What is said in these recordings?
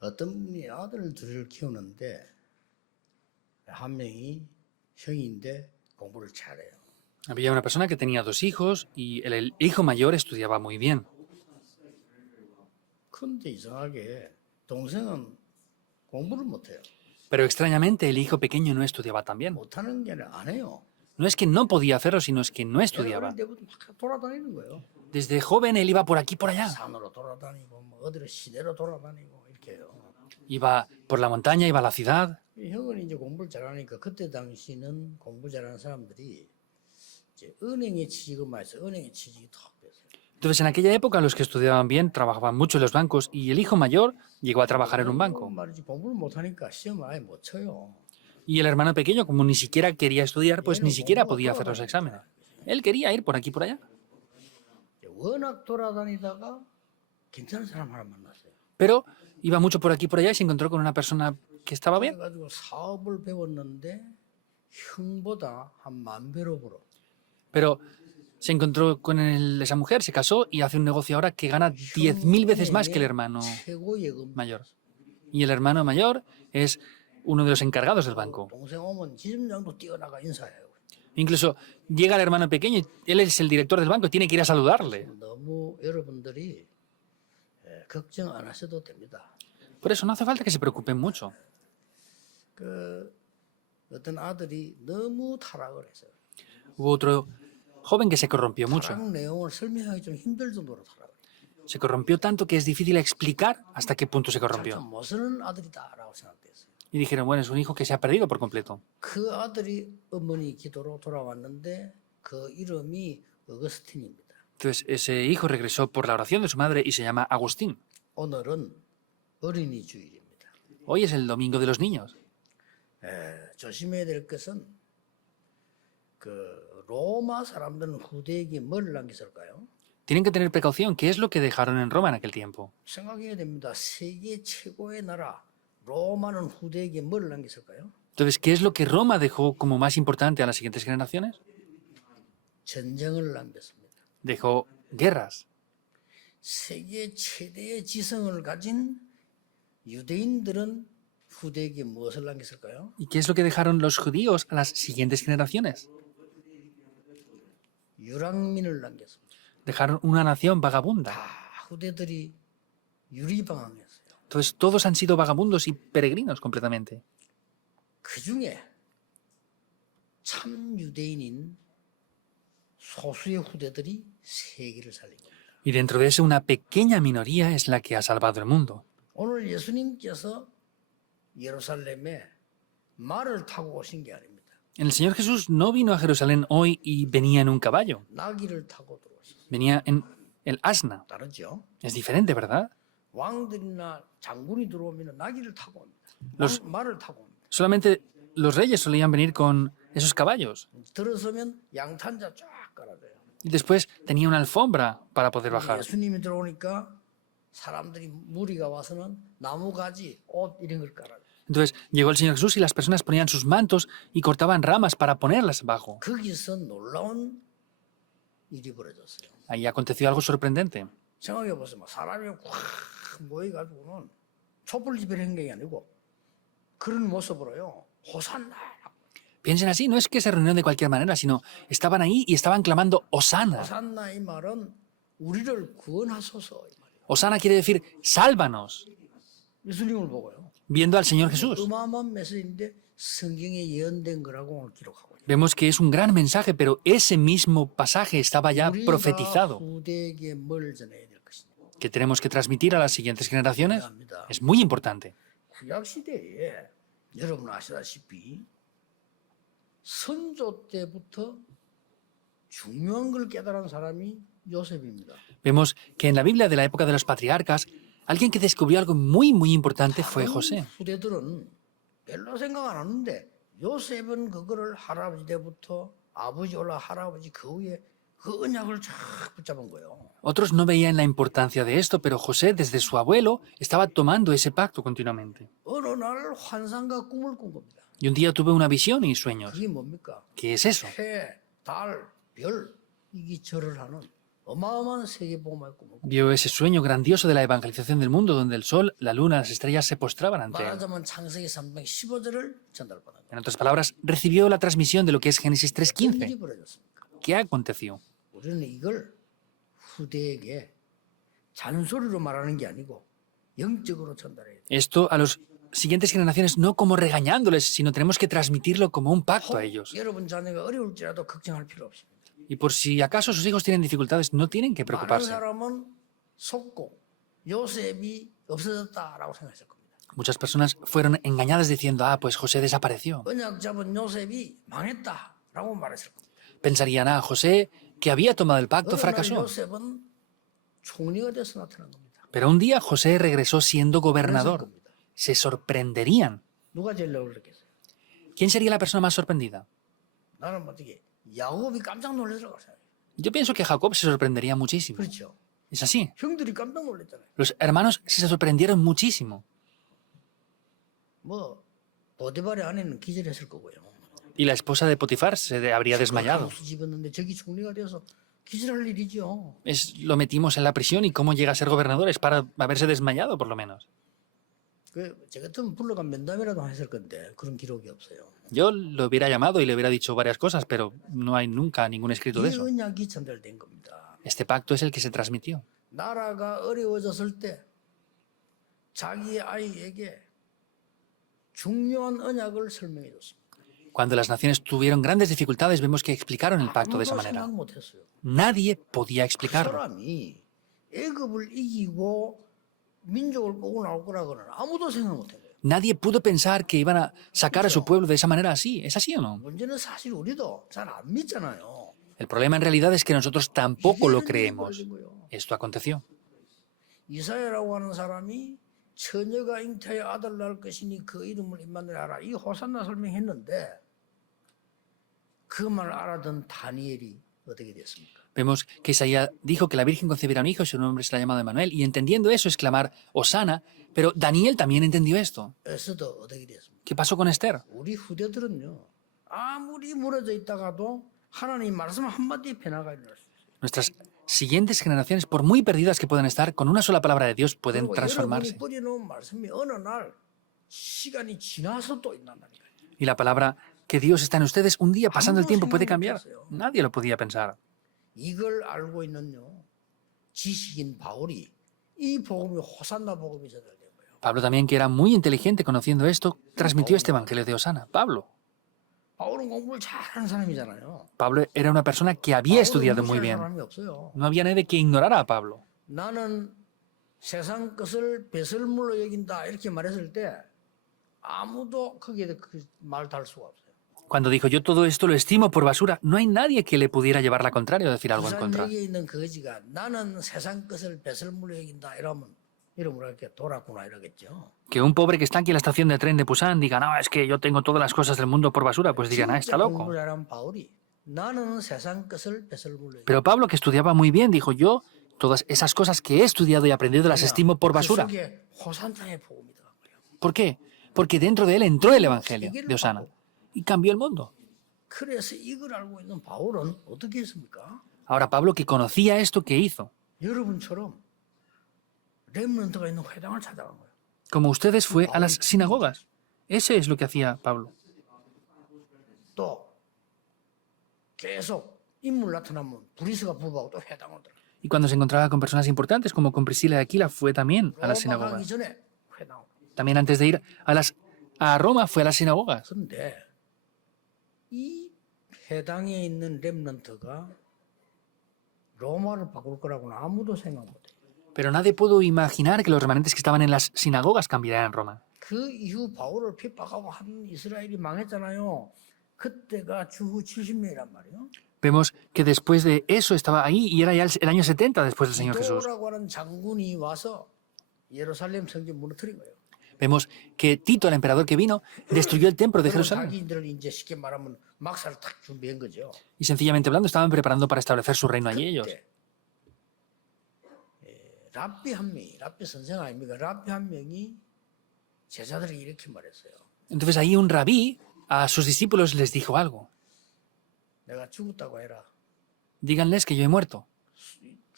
어떤 분이 아들 둘을 키우는데 한 명이 형인데 공부를 잘해요. Había una persona que tenía 2 hijos y el hijo mayor estudiaba muy bien. 근데 이상하게 동생은 공부를 못해요. Pero extrañamente el hijo pequeño no estudiaba tan bien. 못하는 게 아니라 안 해요. No es que no podía hacerlo, sino es que no 어릴 estudiaba. 때부터 막 돌아다니는 거예요. Desde joven él iba por aquí, por allá. 산으로 돌아다니고 뭐 어디로 시내로 돌아다니고 이렇게 해요. Iba por la montaña, iba a la ciudad. 이 형은 이제 공부를 잘하니까 그때 당시는 공부 잘하는 사람들이 이제 은행에 취직을 많이 했어요. 은행에 취직이 더 됐어요. Entonces en aquella época los que estudiaban bien trabajaban mucho en los bancos y el hijo mayor llegó a trabajar en un banco. 말이지 공부를 못하니까 시험 아예 못 쳐요. Y el hermano pequeño, como ni siquiera quería estudiar, pues ni siquiera podía hacer los exámenes. Él quería ir por aquí, por allá. 워낙 돌아다니다가 괜찮은 사람 하나 만났어요. Pero iba mucho por aquí, por allá y se encontró con una persona que estaba bien. 그래가지고 사업을 배웠는데 형보다 한 10,000배로 벌어. Pero se encontró con esa mujer, se casó y hace un negocio ahora que gana 10.000 veces más que el hermano 최고 예금. mayor. Y el hermano mayor es uno de los encargados del banco. 동생 오면 지점장도 뛰어나가 인사해요. Incluso llega el hermano pequeño y él es el director del banco, tiene que ir a saludarle. 너무 여러분들이 걱정 안 하셔도 됩니다. Por eso no hace falta que se preocupen mucho. 그 어떤 아들이 너무 타락을 했어요. Hubo otro joven que se corrompió mucho. 타락 내용을 설명하기 좀 힘들 정도로 타락을 했어요. Se corrompió tanto que es difícil explicar hasta qué punto se 참 corrompió. 못 쓰는 아들이다라고 생각됐어요. Y dijeron, bueno, es un hijo que se ha perdido por completo. 그 아들이 어머니 기도로 돌아왔는데 그 이름이 어거스틴입니다. Entonces ese hijo regresó por la oración de su madre y se llama Agustín. 오늘은 어린이 주일입니다. Hoy es el domingo de los niños. 조심해야 될 것은 그 로마 사람들은 후대에게 뭘 남겼을까요? Tienen que tener precaución. ¿Qué es lo que dejaron en Roma en aquel tiempo? 생각해야 됩니다. 세계 최고의 나라 로마는 후대에게 뭘 남겼을까요? Entonces, ¿qué es lo que Roma dejó como más importante a las siguientes generaciones? 전쟁을 남겼습니다. Dejó guerras. 세계 최대의 지성을 가진 유대인들은 후대에게 무엇을 남겼을까요? ¿Y qué es lo que dejaron los judíos a las siguientes generaciones? 유랑민을 남겼습니다. Dejaron una nación vagabunda. 다 후대들이 유리방황했어요. Entonces, todos han sido vagabundos y peregrinos completamente. 그 중에 참 유대인인 소수의 후대들이 세계를 살린 겁니다. Y dentro de eso, una pequeña minoría es la que ha salvado el mundo. 오늘 예수님께서 예루살렘에 말을 타고 오신 게 아닙니다. El Señor Jesús no vino a Jerusalén hoy y venía en un caballo. 나귀를 타고 들어오셨어요. Venía en el asna. 다르죠? Es diferente, ¿verdad? 왕들이나 장군이 들어오면 나귀를 타고 옵니다. los- 말을 타고 옵니다. Solamente los reyes solían venir con esos caballos. 들어서면 양탄자 쫙 깔아줘요. Y después tenía una alfombra para poder bajar. 예수님이 들어오니까 사람들이 무리가 와서는 나무가지, 옷 이런 걸 깔아줘요. Entonces llegó el Señor Jesús y las personas ponían sus mantos y cortaban ramas para ponerlas abajo. 거기서 놀라운 일이 벌어졌어요. Ahí aconteció algo sorprendente. 생각해 보세요. 사람이 확 모여가지고는 촛불 집회를 한 게 아니고 그런 모습으로요. 호산나. Piensen así, no es que se reunieron de cualquier manera, sino estaban ahí y estaban clamando Osana. 호산나 이 말은 우리를 구원하소서 이 말이에요. Osana quiere decir sálvanos, 예수님을 보고요. viendo al Señor Jesús. 어마어마한 메시지인데 성경에 예언된 거라고 오늘 기록하고 있어요. Vemos que es un gran mensaje, pero ese mismo pasaje estaba ya 우리가 profetizado. 후대에게 뭘 전해야 될 것이냐. Que tenemos que transmitir a las siguientes generaciones es muy importante. 구약 시대에 여러분 아시다시피 선조 때부터 중요한 걸 깨달은 사람이 요셉입니다. Vemos que en la Biblia de la época de los patriarcas, alguien que descubrió algo muy, muy importante fue José. 후대들은 별로 생각 안 하는데 요셉은 그거를 할아버지 때부터 아버지 올라 할아버지 그 후에 그 언약을 쫙 붙잡은 거예요. Otros no veían la importancia de esto, pero José, desde su abuelo, estaba tomando ese pacto continuamente. 어느 날 환상과 꿈을 꾼 겁니다. Y un día tuve una visión y sueños. 그게 뭡니까? ¿Qué es eso? 해, 달, 별 이게 절을 하는 어마어마한 세계복음화의 꿈을 꾸고 Vio ese sueño grandioso de la evangelización del mundo, donde el sol, la luna, las estrellas se postraban ante él. 말하자면 창세기 3장 15절을 전달받은 거예요. En otras palabras, recibió la transmisión de lo que es Génesis 어떤 3:15. 일이 벌어졌습니까? ¿Qué aconteció? 우리는 이걸 후대에게 잔소리로 말하는 게 아니고 영적으로 전달해야 돼요. Esto a los siguientes generaciones no como regañándoles, sino tenemos que transmitirlo como un pacto a ellos. 여러분 자녀가 어려울지라도 걱정할 필요 없습니다. Y por si acaso sus hijos tienen dificultades, no tienen que 많은 preocuparse. 사람은 속고 요셉이 없어졌다라고 생각했을 겁니다. Muchas personas fueron engañadas diciendo, ah, pues José desapareció. 언약 잡은 요셉이 망했다라고 말했을 겁니다. Pensarían, ah, José, que había tomado el pacto, 어느 날 fracasó. 요셉은 총리가 돼서 나타난 겁니다. Pero un día José regresó siendo 그랬을 gobernador. 겁니다. Se sorprenderían. 누가 제일 놀랐겠어요? ¿Quién sería la persona más sorprendida? 나는 어떻게 야곱이 깜짝 놀랐을 거예요. Yo pienso que Jacob se sorprendería muchísimo. 그렇죠. Es así. 형들이 깜짝 놀랐잖아요. Los hermanos se sorprendieron muchísimo. 뭐 보디발의 아내는 기절했을 거고요. Y la esposa de Potifar se habría desmayado. 감수 집었는데 저기 총리가 돼서 기절할 일이죠. Lo metimos en la prisión y cómo llega a ser gobernador es para haberse desmayado, por lo menos. 저 같으면 불러가 면담이라도 했을 건데 그런 기록이 없어요. Yo lo hubiera llamado y le hubiera dicho varias cosas, pero no hay nunca ningún escrito de 이 eso. 언약이 전달된 겁니다. Este pacto es el que se transmitió. 나라가 어려워졌을 때 자기 아이에게 중요한 언약을 설명해 줬습니다. Cuando las naciones tuvieron grandes dificultades, vemos que explicaron el pacto de esa 아무도 manera. 생각 못했어요. Nadie podía explicarlo. 사람이 애굽을 이기고 민족을 보고 나올 거라고는 아무도 생각 못한 거예요. Nadie pudo pensar que iban a sacar a su pueblo de esa manera así. ¿Es así o no? 문제는 사실 우리도 잘 안 믿잖아요. El problema en realidad es que nosotros tampoco lo 이게 creemos. 벌어진 거예요. Esto aconteció. 이사야라고 하는 사람이 처녀가 잉태하여 아들 낳을 것이니 그 이름을 임마누엘 하라. 이 호산나 설명했는데 그 말 알아듣는 다니엘이 어떻게 됐습니까? Vemos que Isaías dijo que la Virgen concebirá un hijo y su nombre será llamado Emmanuel. Y entendiendo eso, exclamar, Hosana. Pero Daniel también entendió esto. 에스더 어떻게 됐습니까? ¿Qué pasó con Esther? 우리 후대들은요. 아무리 무너져 있다가도 하나님 말씀 한마디에 변화가 일어날 수 있어요. Nuestras siguientes generaciones, por muy perdidas que puedan estar, con una sola palabra de Dios pueden 그리고 transformarse. 여러분이 뿌려놓은 말씀이 어느 날 시간이 지나서 또 있는다니까요. Y la palabra que Dios está en ustedes, un día pasando el tiempo puede cambiar. Nadie lo podía pensar. 이걸 알고 있는요 지식인 바울이 이 복음이 호산나 복음이 전달된 거예요. Pablo también, que era muy inteligente conociendo esto, transmitió este evangelio de Hosana. 바울은 공부를 잘하는 사람이잖아요. Pablo era una persona que había 바울을 estudiado muy 무시할 bien. 사람이 없어요. No había nadie que ignorara a Pablo. 나는 세상 것을 배설물로 여긴다 이렇게 말했을 때 아무도 거기에 말 달 수가 없어요. Cuando dijo yo todo esto lo estimo por basura, no hay nadie que le pudiera llevar la contraria o decir algo en contra. 부산 얘기에 있는 거지가 나는 세상 것을 배설물로 여긴다 이러면 이렇게 돌았구나 이러겠죠. Que un pobre que está aquí en la estación de tren de Pusan diga, no, es que yo tengo todas las cosas del mundo por basura, pues digan, ah, está loco. 공부를 잘한 바울이 나는 세상 것을 배설물로 여긴다. Pero Pablo, que estudiaba muy bien, dijo, yo todas esas cosas que he estudiado y aprendido las estimo por basura. 그 속에 호산나의 복음이 들어간 거예요. ¿Por qué? Porque dentro de él entró el evangelio de Hosana y cambió el mundo. 그래서 이걸 알고 있는 바울은 어떻게 했습니까? Ahora Pablo, que conocía esto, ¿qué hizo? 여러분처럼 렘넌트가 있는 회당을 찾아간 거예요. Como ustedes, fue a las sinagogas. Ese es lo que hacía Pablo. 또 계속 인물 나타나면 브리스가 부부하고 또 회당을 들어가요. Y cuando se encontraba con personas importantes, como con Priscila y Aquila, fue también a las 로마 가기 sinagogas. 전에 회당. También antes de ir a Roma, fue a las sinagogas. 그런데 이 회당에 있는 렘넌트가 로마를 바꿀 거라고는 아무도 생각 못해요. Pero nadie pudo imaginar que los remanentes que estaban en las sinagogas cambiarían en Roma. 그 이후 바울을 핍박하고 한 이스라엘이 망했잖아요. 그때가 주후 70년이란 말이에요. Vemos que después de eso estaba ahí y era ya el año 70 después del Señor Jesús. 디도라고 하는 장군이 와서 예루살렘 성전 무너뜨린 거예요. Vemos que Tito, el emperador que vino, destruyó el templo de 그럼 Jerusalén. 자기들을 이제 쉽게 말하면 막사를 탁 준비한 거죠. Y sencillamente hablando, estaban preparando para establecer su reino allí ellos. 그때 랍비 한 명이, 랍비 선생 아닙니까? 랍비 한 명이 제자들에게 이렇게 말했어요. Entonces ahí un rabí a sus discípulos les dijo algo. 내가 죽었다고 해라. Díganles que yo he muerto.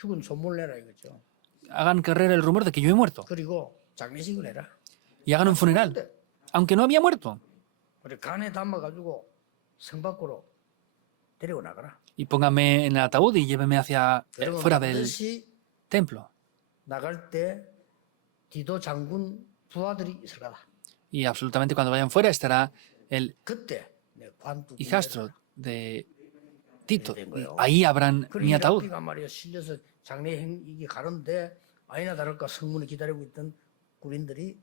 죽은 소문을 내라 이거죠. hagan correr el rumor de que yo he muerto 그리고 장례식을 해라. y hagan un funeral, aunque no había muerto. 우리 간에 담아가지고 성 밖으로 데리고 나가라. Y póngame en el ataúd y lléveme hacia 여러분 fuera del 반드시 templo. 나갈 때 디도 장군 부하들이 있을 거다. Y absolutamente cuando vayan fuera estará el 그때 내 관뚜껑 hijastro de Tito. Y ahí habrán mi ataúd. 이라피가 말이야 실려서 장례행 이게 가는데 아니나 다를까 성문에 기다리고 있던 군인들이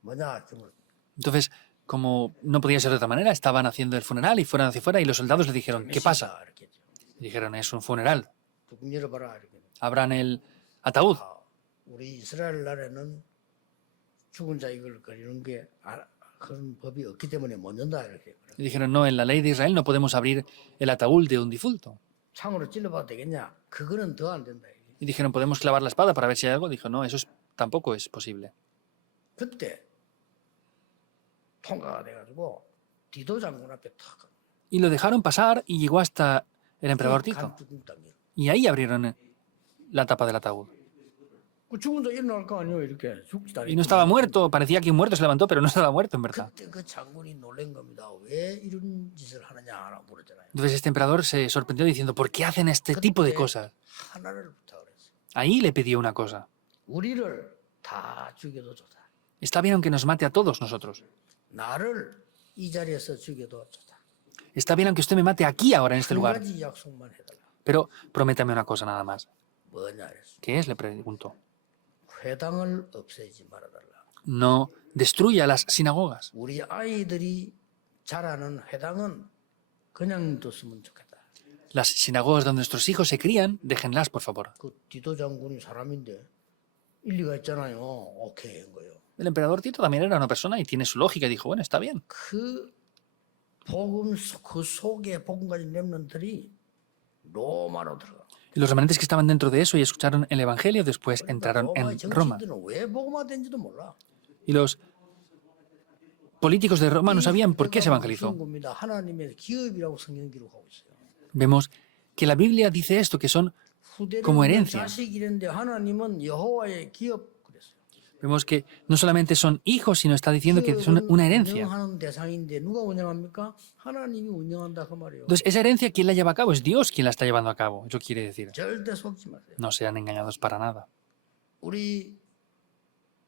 뭐냐 좀 Entonces, como no podía ser de otra manera, estaban haciendo el funeral y fueron hacia fuera y los soldados le dijeron, ¿qué pasa? 이렇게 했죠. Y dijeron, es un funeral. 뚜껑 열어봐라 이렇게. Abran el ataúd. 아, 우리 이스라엘 나라에는 죽은 자 이걸 거리는 게 그런 법이 없기 때문에 못 연다 이렇게. Y dijeron, no, en la ley de Israel no podemos abrir el ataúd de un difunto. 창으로 찔러봐도 되겠냐? 그거는 더 안 된다. 이게. Y dijeron, ¿podemos clavar la espada para ver si hay algo? Dijo, no, tampoco es posible. 그때 통과가 돼가지고 디도 장군 앞에 탁 Y lo dejaron pasar y llegó hasta el emperador Tito. 간뚜껑 딱 열어. Y ahí abrieron la tapa del ataúd. 그 죽은 자 일어날 거 아니에요 이렇게 죽지도 Y no estaba muerto, parecía que un muerto se levantó, pero no estaba muerto en verdad. 그때 그 장군이 놀란 겁니다. 왜 이런 짓을 하느냐 물었잖아요. Entonces este emperador se sorprendió diciendo, ¿por qué hacen este tipo de cosas? 하나를 부탁을 했어요. Ahí le pidió una cosa. 우리를 다 죽여도 좋다. Está bien aunque nos mate a todos nosotros. 나를 이 자리에서 죽여도 좋다. Está bien aunque usted me mate aquí ahora en este 한 lugar. 가지 약속만 해달라. Pero prométame una cosa nada más. 뭐냐 그랬어. ¿Qué es? Le preguntó. 회당을 없애지 말아달라. No destruya las sinagogas. 우리 아이들이 자라는 회당은 그냥 뒀으면 좋겠다. Las sinagogas donde nuestros hijos se crían, déjenlas, por favor. 그 디도 장군이 사람인데 일리가 있잖아요. 오케이 한 거예요. El emperador Tito también era una persona y tiene su lógica. Y dijo, bueno, está bien. 그 복음 그 속에 복음 가진 렘넌트들이 로마로 들어가. Y los remanentes que estaban dentro de eso y escucharon el evangelio después entraron 로마의 en Roma. 정치인들은 왜 복음화된지도 몰라. Y los políticos de Roma no sabían por qué se evangelizó. 겁니다. 하나님의 기업이라고 성경 기록하고 있어요. Vemos que la Biblia dice esto, que son como 후대는 herencia. 자식 이랬는데 하나님은 여호와의 기업 그랬어요. Vemos que no solamente son hijos, sino está diciendo que son una herencia. 운영하는 대상인데 누가 운영합니까? 하나님이 운영한다 그 말이에요. Entonces, esa herencia, ¿quién la lleva a cabo? Es Dios quien la está llevando a cabo. Eso quiere decir, 절대 속지 마세요. no sean engañados para nada. 우리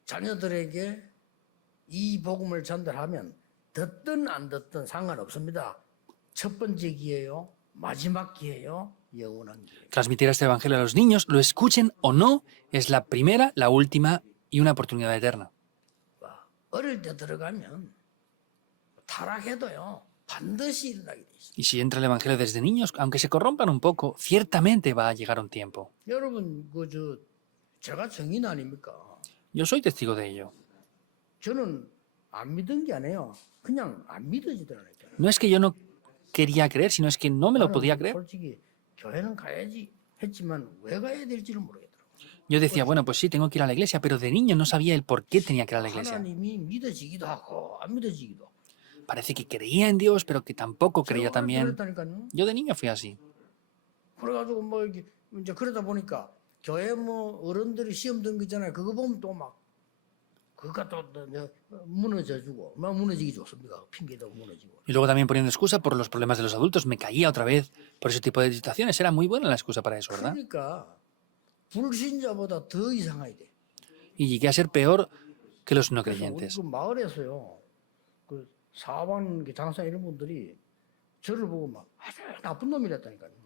자녀들에게 이 복음을 전달하면 듣든 안 듣든 상관없습니다. 첫 번째 기회요, 마지막 기회요, 영원한 기회. Transmitir este evangelio a los niños, lo escuchen o no, es la primera, la última y una oportunidad eterna. 어릴 때 들어가면 타락해도요 반드시 일어나게 돼 있어요. Y si entra el evangelio desde niños, aunque se corrompan un poco, ciertamente va a llegar un tiempo. 여러분 제가 증인 아닙니까? Yo soy testigo de ello. 저는 안 믿은 게 아니에요. 그냥 안 믿어지더라니까요. No es que yo no quería creer, sino es que no me lo podía creer. 솔직히 교회는 가야지 했지만 왜 가야 될지를 모르겠더라고요. Yo decía, bueno, pues sí, tengo que ir a la iglesia, pero de niño no sabía el por qué tenía que ir a la iglesia. 하나님이 믿어지기도 하고 안 믿어지기도 하고. Parece que creía en Dios, pero que tampoco creía 제가 también. 그랬다니까요. Yo de niño fui así. 그래가지고 뭐 이렇게 이제 그러다 보니까 교회 뭐 어른들이 시험 든 거 있잖아요. 그거 보면 또 막 그가 또 무너져주고 막 무너지기 좋습니까? 핑계대고 무너지고. Y luego también poniendo excusa por los problemas de los adultos, me caía otra vez por ese tipo de situaciones. Era muy buena la excusa para eso, ¿verdad? 그러니까 불신자보다 더 이상하게 돼. Y llegué a ser peor que los no 그래서 우리 creyentes. 그 마을에서요. 그 사업하는 게 장사 이런 분들이 저를 보고 막 아주 나쁜 놈이랬다니까요.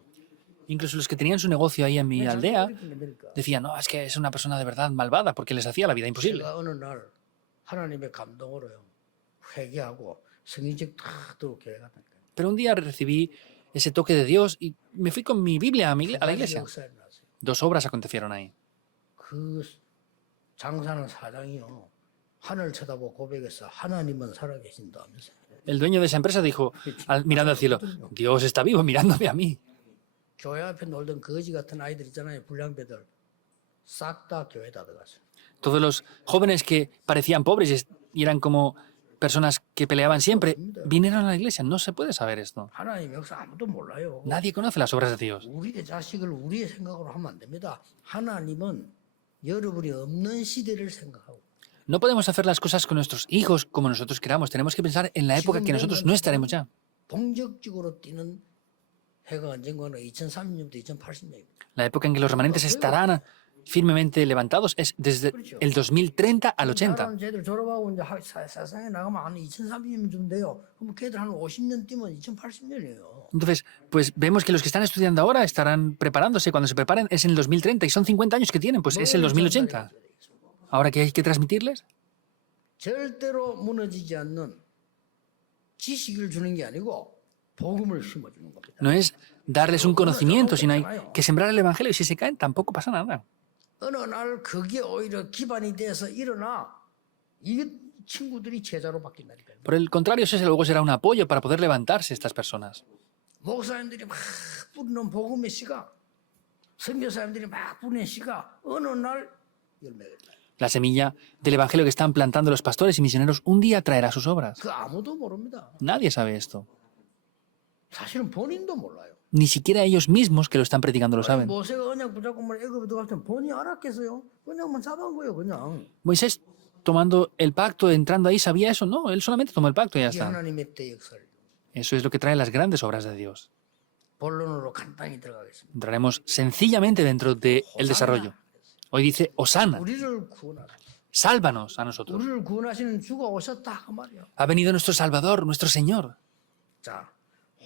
Incluso los que tenían su negocio ahí en mi 그냥 aldea 자기가 그렇게 만드니까. decían, no, es que es una persona de verdad malvada porque les hacía la vida imposible. 제가 어느 날 하나님의 감동으로요. 회개하고 성인책 탁 들고 교회 갔다니까요. Pero un día recibí ese toque de Dios y me fui con mi Biblia a la iglesia. 역사에 나왔어요. 2 obras acontecieron ahí. 그 장사는 사장이요. 하늘 쳐다보고 고백해서 하나님은 살아계신다 하면서. El dueño de esa empresa dijo, mirando al cielo, Dios está vivo mirándome a mí. 교회 앞에 놀던 거지 같은 아이들 있잖아요. 불량배들. 싹 다 교회에 다 들어갔어요. Todos los jóvenes que parecían pobres y eran como personas que peleaban siempre, vinieron a la iglesia. No se puede saber esto. 하나님 역사 아무도 몰라요. Nadie conoce las obras de Dios. 우리의 자식을 우리의 생각으로 하면 안 됩니다. 하나님은 여러분이 없는 시대를 생각하고 No podemos hacer las cosas con nuestros hijos como nosotros queramos. Tenemos que pensar en la época que nosotros no estaremos ya. 본격적으로 뛰는 해가 언젠가는 2030년부터 2080년입니다. La época en que los remanentes estarán firmemente levantados es desde el 2030 al 80. 쟤들 졸업하고 이제 세상에 나가면 한 2030년쯤 돼요. 그럼 걔들 한 50년 뛰면 2080년이에요. Entonces, pues vemos que los que están estudiando ahora estarán preparándose. Cuando se preparen es en el 2030 y son 50 años que tienen, pues es el 2080. Ahora, ¿qué hay que transmitirles? 절대로 무너지지 않는 지식을 주는 게 아니고 복음을 심어주는 겁니다. No es darles un conocimiento, sino hay que sembrar el evangelio y si se caen tampoco pasa nada. 어느 날 그게 오히려 기반이 돼서 일어나 이 친구들이 제자로 바뀐다니까요. Por el contrario, eso luego será un apoyo para poder levantarse estas personas. 목사님들이 막 뿌리는 복음의 씨가 선교사님들이 막 뿌리는 씨가 어느 날 열매가 있다. La semilla del evangelio que están plantando los pastores y misioneros un día traerá sus obras. 그 아무도 모릅니다. Nadie sabe esto. 사실은 본인도 몰라요. Ni siquiera ellos mismos que lo están predicando lo saben. 모세가 언약 붙잡고만 애굽에 들어갈 때 본인이 알았겠어요? 언약만 잡은 거예요, 그냥. Moisés, tomando el pacto, entrando ahí, ¿sabía eso? No, él solamente tomó el pacto y ya 이게 está. 하나님의 때 역사를. Eso es lo que trae las grandes obras de Dios. 본론으로 간단히 들어가겠습니다. Entraremos sencillamente dentro del desarrollo. Hoy dice, Osana, 우리를 구원하라. sálvanos a nosotros. 우리를 구원하시는 주가 오셨다 그 말이야. Ha venido nuestro Salvador, nuestro Señor. 자,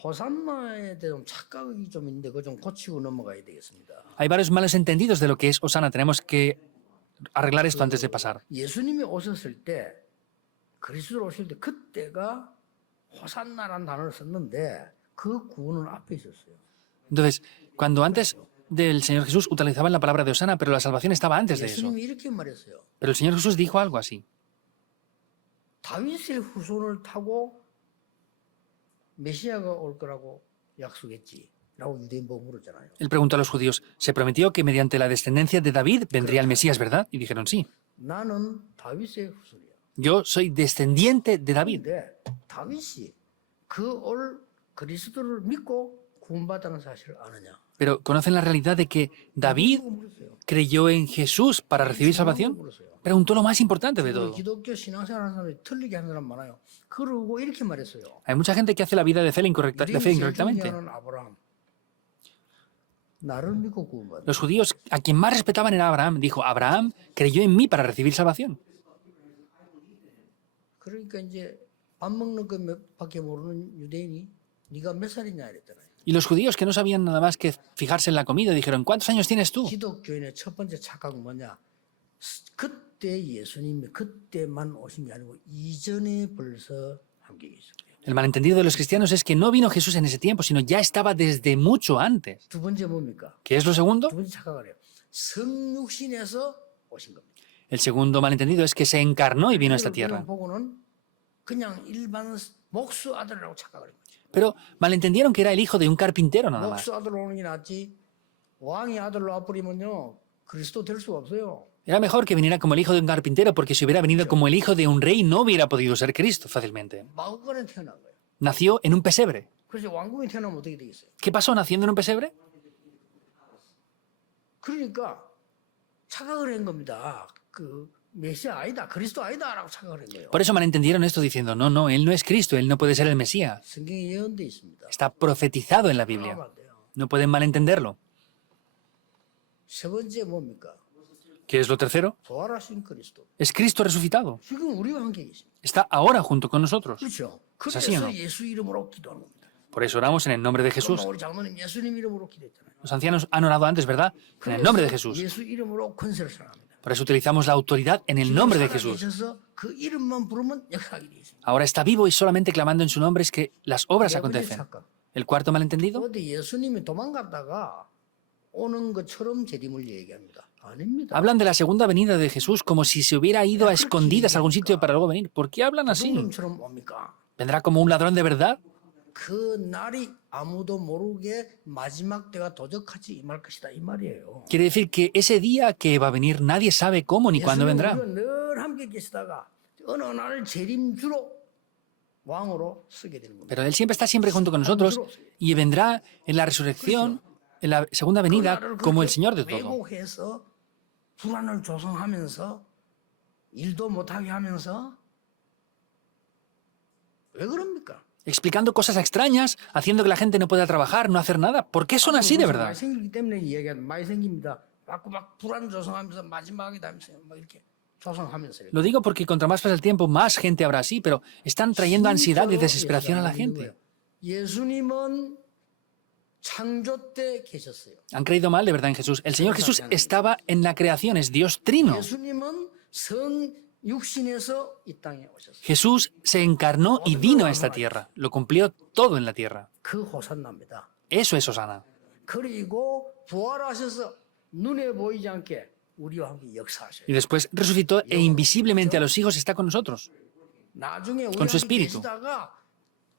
호산나에 대한 착각이 좀 있는데 그거 좀 고치고 넘어가야 되겠습니다. Hay varios malos entendidos de lo que es Osana. Tenemos que arreglar esto antes de pasar. 예수님이 오셨을 때 그리스도로 오실 때 그때가 호산나라는 단어를 썼는데 그 구원은 앞에 있었어요. Entonces, cuando antes del Señor Jesús utilizaban la palabra de Osana, pero la salvación estaba antes de eso. 예수님이 이렇게 말했어요. Pero el Señor Jesús dijo algo así. 다윗의 후손을 타고 메시아가 올 거라고 약속했지. 라고 유대인 보고 물었잖아요. Él preguntó a los judíos, se prometió que mediante la descendencia de David vendría el Mesías, ¿verdad? Y dijeron sí. 나는 다윗의 후손이야. Yo soy descendiente de David. 근데 다윗이 그 올 그리스도를 믿고 구원받다는 사실을 아느냐? Pero ¿conocen la realidad de que David 물었어요. creyó en Jesús para recibir salvación? 물었어요. Preguntó lo más importante de 우리 todo. 기독교 신앙생활하는 사람이 틀리게 하는 사람 많아요. 그러고 이렇게 말했어요. Hay mucha gente que hace la vida de fe, de fe incorrectamente. 존경하는 아브라함. 나를 믿고 구원받아. Los judíos, a quien más respetaban era Abraham. Dijo, Abraham creyó en mí para recibir salvación. 그러니까 이제 밥 먹는 것 몇 밖에 모르는 유대인이 네가 몇 살이냐 이랬잖아요. Y los judíos que no sabían nada más que fijarse en la comida dijeron, ¿cuántos años tienes tú? 기독교인의 첫 번째 착각은 뭐냐? 그때 예수님이 그때만 오신 게 아니고 이전에 벌써 함께 계셨어요. El malentendido de los cristianos es que no vino Jesús en ese tiempo, sino ya estaba desde mucho antes. 두 번째 뭡니까? ¿Qué es lo segundo? 두 번째 착각을 해요. 성육신에서 오신 겁니다. El segundo malentendido es que se encarnó y vino a esta tierra. 보고는 그냥 일반 목수 아들이라고 착각을 해요. Pero malentendieron que era el hijo de un carpintero nada más. 목수 아들로 오는 게 낫지. 왕의 아들로 와버리면요 그리스도 될 수가 없어요. Era mejor que viniera como el hijo de un carpintero, porque si hubiera venido como el hijo de un rey no hubiera podido ser Cristo fácilmente. 마구간에 태어난 거예요. Nació en un pesebre. 그래서 왕궁에 태어나면 어떻게 되겠어요? ¿Qué pasó naciendo en un pesebre? 그러니까 착각을 한 겁니다. 그 메시아 아니다, 그리스도 아니다라고 착각을 한 거예요. Por eso malentendieron esto diciendo, no, no, él no es Cristo, él no puede ser el Mesías. 성경에 예언돼 있습니다. Está profetizado en la Biblia. 그러면 안 돼요. No pueden malentenderlo. 세 번째 뭡니까? ¿Qué es lo tercero? 부활하신 그리스도. Es Cristo resucitado. 지금 우리와 함께 계십니다. Está ahora junto con nosotros. 그렇죠. ¿Es así o 그래서 no? 예수 이름으로 기도하는 겁니다. Por eso oramos en el nombre de Jesús. 우리 장로님 예수님 이름으로 기도했잖아요. Los ancianos han orado antes, ¿verdad? En el nombre de Jesús. 예수 이름으로 권세를 사랑합니다. Por eso utilizamos la autoridad en el nombre de Jesús. 살아계셔서 그 이름만 부르면 역사하게 되어 있습니다. Ahora está vivo y solamente clamando en su nombre es que las obras 네 번째 acontecen. 착각. El cuarto malentendido, 어디 예수님이 도망갔다가 오는 것처럼 재림을 얘기합니다. 아닙니다. hablan de la segunda venida de Jesús como si se hubiera ido a escondidas a algún sitio para luego venir. ¿Por qué hablan así? 도둑놈처럼 옵니까? ¿Vendrá como un ladrón de verdad? 그 날이 아무도 모르게 마지막 때가 도적하지 임할 것이다 이 말이에요. Quiere decir que ese día que va a venir nadie sabe cómo ni cuándo 예수님은 vendrá. 우리가 늘 함께 계시다가 어느 날 재림주로 왕으로 쓰게 되는 겁니다. Pero Él siempre está siempre junto con nosotros y vendrá en la resurrección, en la segunda venida, 나라를 como el 그렇게 Señor de todo. 왜곡해서 불안을 조성하면서 일도 못하게 하면서 왜 그럽니까? Explicando cosas extrañas, haciendo que la gente no pueda trabajar, no hacer nada. ¿Por qué son así de 많이 verdad? 생기기 때문에 얘기하는 많이 생깁니다. 막 불안 조성하면서 마지막에 다면서 막 이렇게 조성하면서 Lo digo porque contra más pasa el tiempo, más gente habrá así, pero están trayendo ansiedad y desesperación a la gente. 예수님은 창조 때 계셨어요. Han creído mal de verdad en Jesús. El Señor Jesús estaba en la creación, es Dios trino. 예수님은 선 육신에서 이 땅에 오셨어요. Jesús se encarnó y vino a esta tierra. Lo cumplió todo en la tierra. 그 호산나입니다. Eso es Osana. 그리고 부활하셔서 눈에 보이지 않게 우리와 함께 역사하셔요. Y después resucitó e invisiblemente a los hijos está con nosotros. 나중에 con su 우리한테 espíritu. 계시다가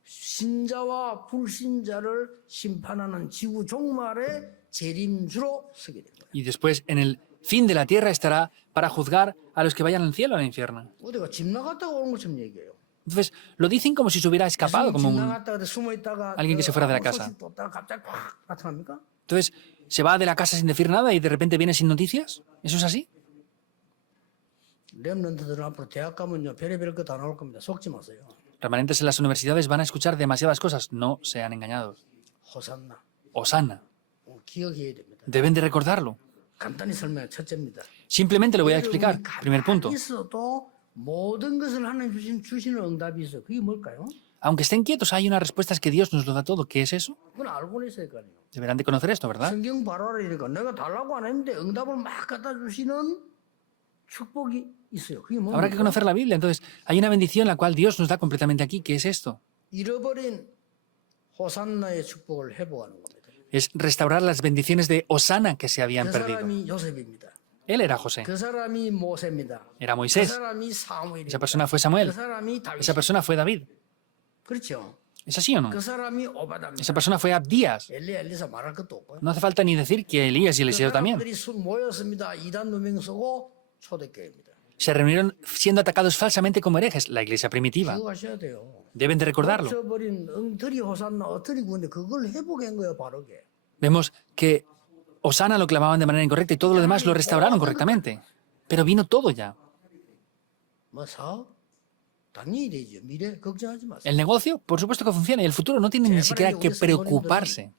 신자와 불신자를 심판하는 지구 종말의 재림주로 서게 됩니다. Y después en el fin de la tierra estará para juzgar a los que vayan al cielo o al infierno. 어디가 집 나갔다가 오는 것처럼 얘기해요. Entonces lo dicen como si se hubiera escapado, como 집 un... 나갔다가 숨어 있다가 alguien que se fuera de la 아무 casa. 소식도 없다가 갑자기 팍 나타납니까? Entonces, ¿se va de la casa sin decir nada y de repente viene sin noticias? ¿Eso es así? 렘넌트들은 앞으로 대학 가면요 별의별 거 다 나올 겁니다. 속지 마세요. Remanentes en las universidades van a escuchar demasiadas cosas. No sean engañados. 호산나 Osana. 기억해야 됩니다. Deben de recordarlo. 간단히 설명해 첫째입니다. Simplemente lo voy a explicar. Primer punto. 있어도 모든 것을 하나님 주시는 응답이 있어. 그게 뭘까요? Aunque estén quietos, hay unas respuestas que Dios nos lo da todo. ¿Qué es eso? 그건 알고 있어야 할 거 아니에요. Deberán de conocer esto, ¿verdad? 성경 바로하니까 내가 달라고 안 했는데 응답을 막 갖다 주시는 축복이 있어요. 그게 Habrá que 뭡니까? conocer la Biblia. Entonces, hay una bendición la cual Dios nos da completamente aquí. ¿Qué es esto? 잃어버린 호산나의 축복을 회복하는 겁니다. Es restaurar las bendiciones de Osana que se 그 habían perdido. 사람이 요셉입니다. Él era José, 그 사람이 모세입니다. era 그 Moisés, 사람이 사무엘입니다. esa persona fue 그 Samuel, 사람이 다윗. esa persona fue David. 그렇죠. ¿Es así o no? 그 사람이 오바다입니다. Esa persona fue Abdías. 엘리사 말할 것도 없고요. No hace falta ni decir que Elías y 그 Eliseo también. 사람들이 모였습니다. 이단 누명 쓰고 초대교회입니다. Se reunieron siendo atacados falsamente como herejes, la iglesia primitiva. 기억하셔야 돼요. Deben de recordarlo. 버린 엉터리 호산나 엉터리 구인데 그걸 회복한 거예요, 바르게. Vemos que Osana lo clamaban de manera incorrecta y todo lo demás lo restauraron correctamente. Pero vino todo ya. 뭐 사업 당연히 되죠. 미래 걱정하지 마세요. El negocio, por supuesto que funciona y el futuro no tiene ni siquiera que preocuparse.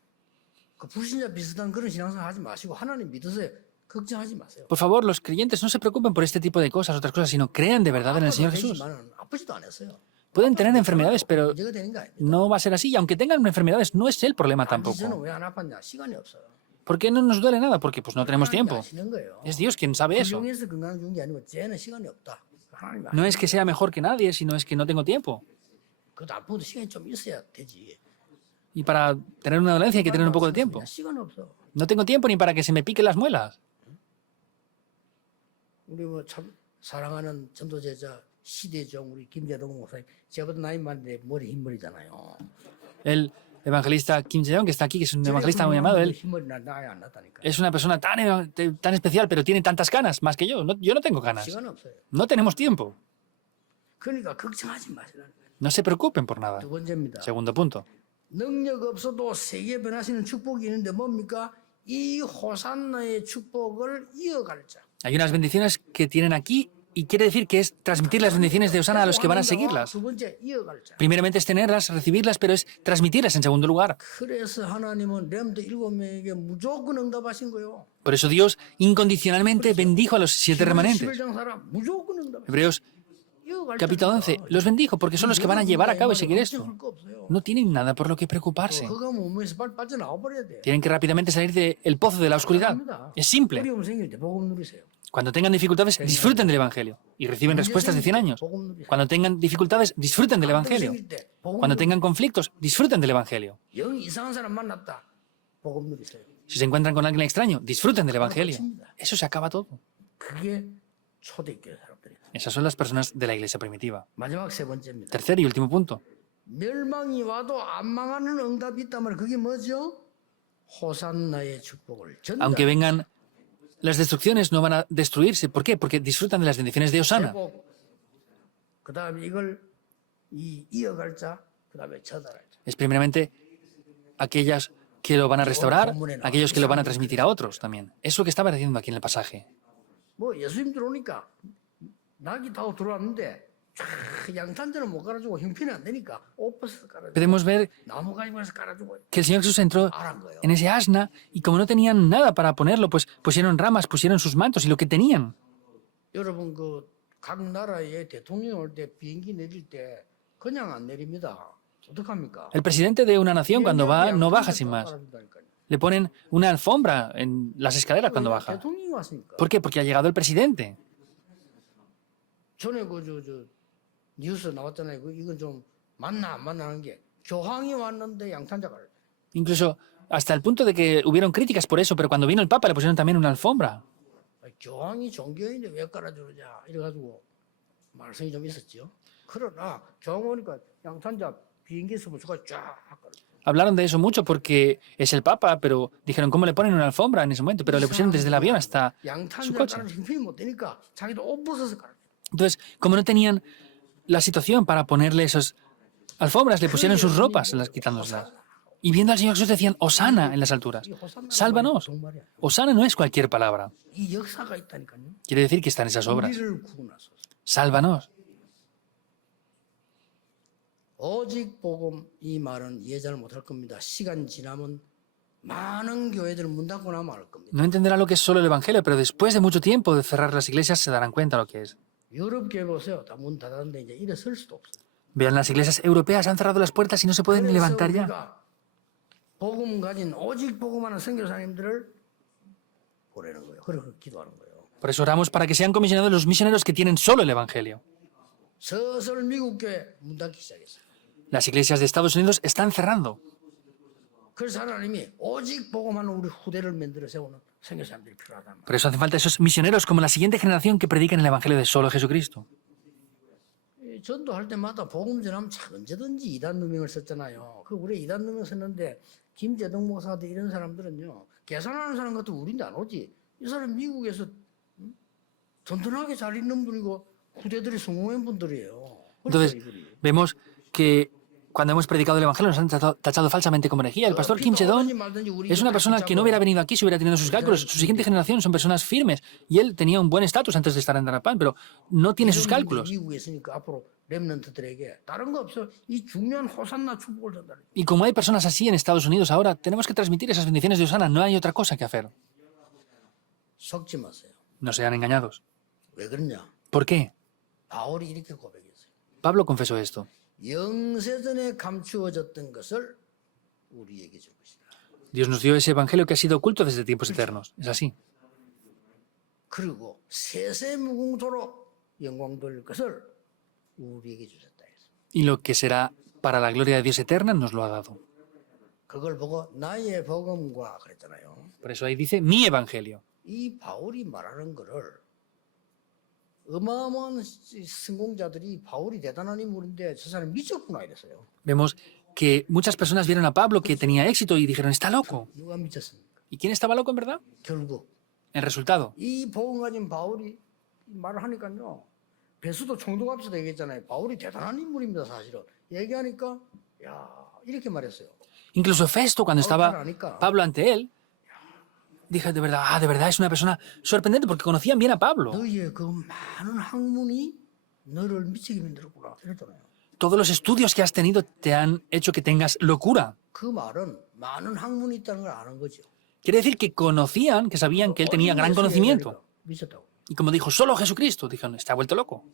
그 불신자 비슷한 그런 신앙생활 하지 마시고 하나님 믿으세요. 걱정하지 마세요. Por favor, los creyentes no se preocupen por este tipo de cosas, otras cosas, sino crean de verdad en el Señor Jesús. 되지만은 아프지도 않았어요. Pueden tener enfermedades, pero 문제가 되는 거 아닙니다. no va a ser así. Y aunque tengan enfermedades, no es el problema 저는 tampoco. 왜 안 아팠냐? 시간이 없어요. ¿Por qué no nos duele nada? Porque pues no tenemos 하나님이 tiempo. 아시는 거예요. Es Dios quien sabe eso. 훌륭해서 건강 좋은 게 아니고 쟤는 시간이 없다. 하나님이 No es que sea mejor que nadie, sino es que no tengo tiempo. 그것도 아프고도 시간이 좀 있어야 되지. Y para tener una dolencia hay que tener un poco de tiempo. 시간 없어. No tengo tiempo ni para que se me piquen las muelas. 우리 뭐 참 사랑하는 전도제자 시대종 우리 김재동 목사님 제보다 나이 많은데 머리 흰머리잖아요. El evangelista Kim Jae-yong, que está aquí, que es un evangelista muy amado, él 흰머리 나이 안 났다니까. es una persona tan especial, pero tiene tantas canas, más que yo. Yo no tengo canas. 시간 없어요. No tenemos tiempo. 그러니까 걱정하지 마시라는 거예요. No se preocupen por nada. 두 번째입니다. Segundo punto. 능력 없어도 세계 변하시는 축복이 있는데 뭡니까? 이 호산나의 축복을 이어갈 자. Hay unas bendiciones que tienen aquí y quiere decir que es transmitir las bendiciones de Osana a los que van a seguirlas. 두 번째 이어갈 자. Primeramente es tenerlas, recibirlas, pero es transmitirlas en segundo lugar. 그래서 하나님은 렘드 7명에게 무조건 응답하신 거예요. Por eso Dios incondicionalmente bendijo a los 7 remanentes. 11장 사람 무조건 응답. Hebreos capítulo 11 los bendijo porque son los que van a llevar a cabo y seguir esto. No tienen nada por lo que preocuparse. 그거 몸에서 빠져나와 버려야 돼. Tienen que rápidamente salir del pozo de la oscuridad. Es simple. 어려움 생길 때 복음 누리세요. Cuando tengan dificultades, disfruten del Evangelio y reciben respuestas de 100 años. Cuando tengan dificultades, disfruten del Evangelio. Cuando tengan conflictos, disfruten del Evangelio. 영 이상한 사람 만났다. 복음 누리세요. Si se encuentran con alguien extraño, disfruten del Evangelio. Eso se acaba todo. 그게 초대교회 사람들이다. Esas son las personas de la iglesia primitiva. 마지막 세 번째입니다. Tercer y último punto. 멸망이 와도 안 망하는 응답이 있다면 그게 뭐죠? 호산나의 축복을 전다. Aunque vengan las destrucciones, no van a destruirse. ¿Por qué? Porque disfrutan de las bendiciones de Osana. 그 다음에 이걸 이어갈 자, 그다음에 처단할 자. Es primeramente aquellas que lo van a restaurar, aquellos que lo van a transmitir a otros también. Es lo que estaba diciendo aquí en el pasaje. 뭐 예수님 들어오니까 낙이 타고 들어왔는데 촤, 양탄자는 못 깔아주고 형편이 안 되니까 옷 벗어서 깔아주고 Podemos ver 나무 가지고서 깔아주고 que el Señor Jesús entró 말한 거예요. en ese asna y como no tenían nada para ponerlo, pues pusieron ramas, pusieron sus mantos y lo que tenían. 여러분 그 각 나라의 대통령 올 때 비행기 내릴 때 그냥 안 내립니다. 어떡합니까? El presidente de una nación cuando va no baja 양탄자 sin más. 깔아준다니까요. Le ponen una alfombra en las escaleras cuando baja. 대통령이 왔으니까. ¿Por qué? Porque ha llegado el presidente. 전에 저 뉴스 나왔잖아요. 이건 좀 맞나 안 맞나는 게 교황이 왔는데 양탄자 깔아. Incluso hasta el punto de que hubieron críticas por eso, pero cuando vino el Papa le pusieron también una alfombra. 교황이 종교인데 왜 깔아주느냐 이래가지고 말썽이 좀 있었죠. 그러나 교황 오니까 양탄자 비행기에서 무수가 쫙 깔아. Hablaron de eso mucho porque es el Papa, pero dijeron, ¿cómo le ponen una alfombra en ese momento? Pero le pusieron desde el avión hasta su 양탄자 coche. 깔아 형편이 못 되니까 자기도 옷 벗어서 깔아. Entonces, como no tenían la situación para ponerle esas alfombras, le pusieron sus ropas, quitándoselas. Y viendo al Señor Jesús decían, Osana en las alturas. Sálvanos. 정말이야. Osana no es cualquier palabra. 이 역사가 있다니까요. Quiere decir que están esas obras. 우리를 구원하소서. Sálvanos. 오직 복음 이 말은 이해 잘 못할 겁니다. 시간 지나면 많은 교회들 문 닫고 나면 알 겁니다. No entenderá lo que es solo el Evangelio, pero después de mucho tiempo de cerrar las iglesias se darán cuenta lo que es. 유럽 교회 보세요. 다 문 닫았는데 이제 일어설 수도 없어요. Vean, las iglesias europeas han cerrado las puertas y no se pueden ni 그래서 levantar ya. 우리가 복음 가진 오직 복음하는 선교사님들을 보내는 거예요. 그리고 기도하는 거예요. Por eso oramos para que sean comisionados los misioneros que tienen solo el Evangelio. 서슬 미국 교회 문 닫기 시작했어요. Las iglesias de Estados Unidos están cerrando. 그래서 하나님이 오직 복음하는 우리 후대를 만들어 세우는 선교사님들이 필요하단 말이에요. Por eso hacen falta esos misioneros como la siguiente generación que predican el Evangelio de solo Jesucristo. 이 전도할 때마다 복음 전하면 참 언제든지 이단 누명을 썼잖아요. 그 우리 이단 누명 썼는데 김재동 목사들 이런 사람들은요. 계산하는 사람 같은 우리인데 안 오지. 이 사람 미국에서 든든하게 잘 있는 분이고 후대들이 성공한 분들이에요. Entonces, vemos que cuando hemos predicado el Evangelio nos han tachado falsamente como herejía. El pastor Kim Chedon es una persona que no hubiera venido aquí si hubiera tenido sus cálculos. Su siguiente generación son personas firmes. Y él tenía un buen estatus antes de estar en Darapan, pero no tiene sus cálculos. 미국에 있으니까 앞으로 렘넌트들에게 다른 거 없어. 이 중요한 호산나 축복을 전달해. Y como hay personas así en Estados Unidos ahora, tenemos que transmitir esas bendiciones de Osana. No hay otra cosa que hacer. 속지 마세요. No sean engañados. 왜 그러냐? ¿Por qué? 바울이 이렇게 고백했어요. Pablo confesó esto. 영세전에 감추어졌던 것을 우리에게 준 것이다. Dios nos dio ese Evangelio que ha sido oculto desde tiempos eternos. Es así. 그리고 세세무궁토록 영광 돌릴 것을 우리에게 주셨다 했어. Y lo que será para la gloria de Dios eterna nos lo ha dado. 그걸 보고 나의 복음과 그랬잖아요. Por eso ahí dice mi Evangelio. 이 바울이 말하는 거를 어마어마한 성공자들이 바울이 대단한 인물인데 저 사람 미쳤구나 이랬어요. Vemos que muchas personas vieron a Pablo que tenía éxito y dijeron, está loco. 누가 미쳤습니까? ¿Y quién estaba loco en verdad? 결국 El resultado. 이 복음 가진 바울이 말을 하니까요. 베스도 총독합시다 얘기했잖아요. 바울이 대단한 인물입니다 사실은. 얘기하니까 야 이렇게 말했어요. Incluso Festo, cuando estaba Pablo ante él, dije, de verdad es una persona sorprendente porque conocían bien a Pablo. 너희의 그 많은 학문이 너를 미치게 만들었구나 이랬잖아요. Todos los estudios que has tenido te han hecho que tengas locura. 그 말은 많은 학문이 있다는 걸 아는 거죠. Quiere decir que conocían, que sabían que él tenía gran conocimiento. 미쳤다고. Y como dijo, solo Jesucristo, dijeron, está vuelto loco.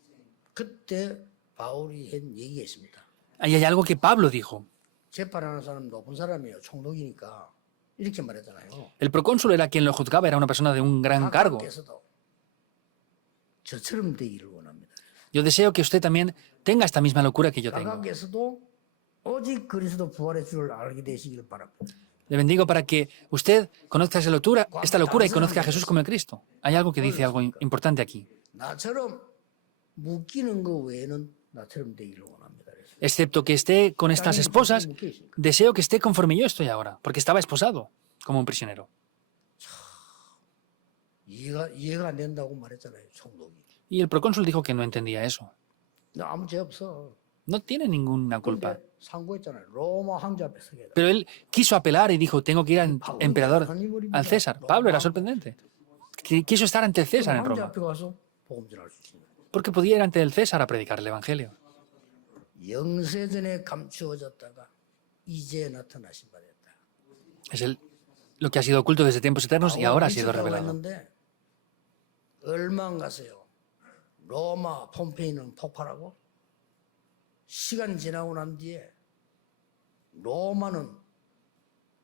그때 바울이 한 얘기가 있습니다. Ahí hay algo que Pablo dijo. 재판하는 사람 높은 사람이에요. 총독이니까 이렇게 말했잖아요. El procónsul era quien lo juzgaba, era una persona de un gran cargo. 각각께서도 저처럼 되기를 원합니다. Yo deseo que usted también tenga esta misma locura que yo tengo. 각각께서도 오직 그리스도 부활의 줄을 알게 되시기를 바랍니다. Le bendigo para que usted conozca esta locura y conozca a Jesús como el Cristo. Hay algo que dice algo importante aquí. 나처럼 묶이는 거 외에는 나처럼 되기를 원합니다. 그래서 Excepto que esté con estas esposas, deseo que esté conforme yo estoy ahora, porque estaba esposado como un prisionero. 이해가 안 된다고 말했잖아요. 총독이. Y el procónsul dijo que no entendía eso. 나 아무 죄 없어. No tiene ninguna culpa. 근데 상고했잖아요. 로마 황제 앞에 서게 해달라. Pero él quiso apelar y dijo, tengo que ir al emperador, al César. Pablo era sorprendente. Quiso estar ante el César en 황제 Roma, 앞에 가서 복음 전할 수 있습니다. porque podía ir ante el César a predicar el Evangelio. 영세전에 감추어졌다가 이제 나타나신 바 됐다. Es lo que ha sido oculto desde tiempos eternos y ahora ha sido 미쳤다고 revelado. 했는데 얼마 안 가세요. 로마 폼페이는 폭발하고 시간 지나고 난 뒤에 로마는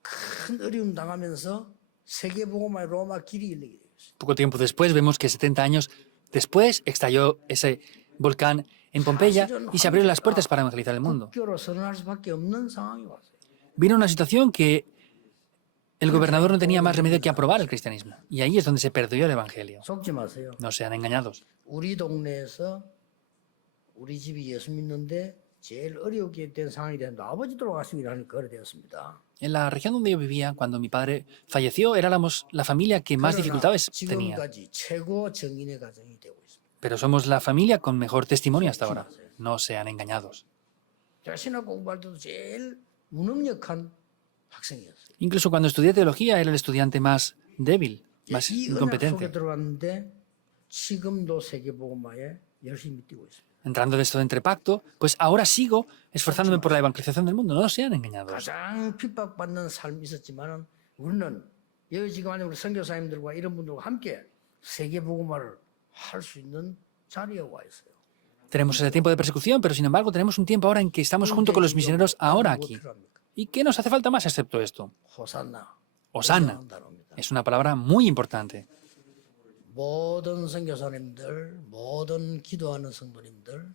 큰 어려움 당하면서 세계복음화의 로마 길이 열리게 되었어요. Poco tiempo después vemos que 70 años después estalló ese volcán en Pompeya y se abrieron las puertas para evangelizar el mundo. 국교로 선언할 수밖에 없는 상황이 왔어요. Vino una situación que el gobernador no tenía más remedio que aprobar el cristianismo. Y ahí es donde se perdió el Evangelio. 속지 마세요. No sean engañados. 우리 동네에서 우리 집이 예수 믿는데 제일 어렵게 된 상황이 됐는데 아버지 돌아가시기로 하니까 그래 되었습니다. En la región donde yo vivía, cuando mi padre falleció, éramos la familia que más dificultades tenía. 지금까지 최고 정인의 가정이 되고 있습니다. Pero somos la familia con mejor testimonio hasta ahora. No sean engañados. 신학 공부할 때도 제일 무능력한 학생이었어요. Incluso cuando estudié teología, era el estudiante más débil, más 이 은학 속에 incompetente. 들어갔는데 지금도 세계복음화에 열심히 뛰고 있습니다. Entrando de esto entre pacto, pues ahora sigo esforzándome por la evangelización del mundo. No sean engañados. 가장 핍박받는 삶이 있었지만은 우리는 여기 지금 안에 우리 선교사님들과 이런 분들과 함께 세계복음화를 할 수 있는 자리에 와 있어요. Tenemos ese tiempo de persecución, pero sin embargo tenemos un tiempo ahora en que estamos junto con los misioneros ahora aquí. ¿Y qué nos hace falta más excepto esto? 호산나. Hosanna. Es una palabra muy importante. 모든 선교사님들, 모든 기도하는 성도님들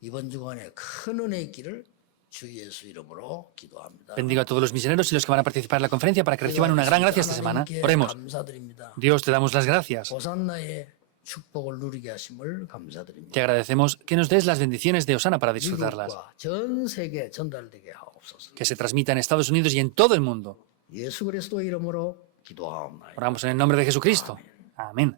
이번 주간에 큰 은혜 있기를 주 예수 이름으로 기도합니다. Bendigo a todos los misioneros y los que van a participar en la conferencia para que reciban una gran gracia esta semana. Oremos. 감사드립니다. Dios, te damos las gracias. 호산나의 축복을 누리게 하심을 감사드립니다. Te agradecemos que nos des las bendiciones de Hosanna para disfrutarlas. 미국과 전 세계에 전달되게 하옵소서. Que se transmita en Estados Unidos y en todo el mundo. 예수 그리스도 이름으로 기도하옵나이다. Oramos en el nombre de Jesucristo. Amén.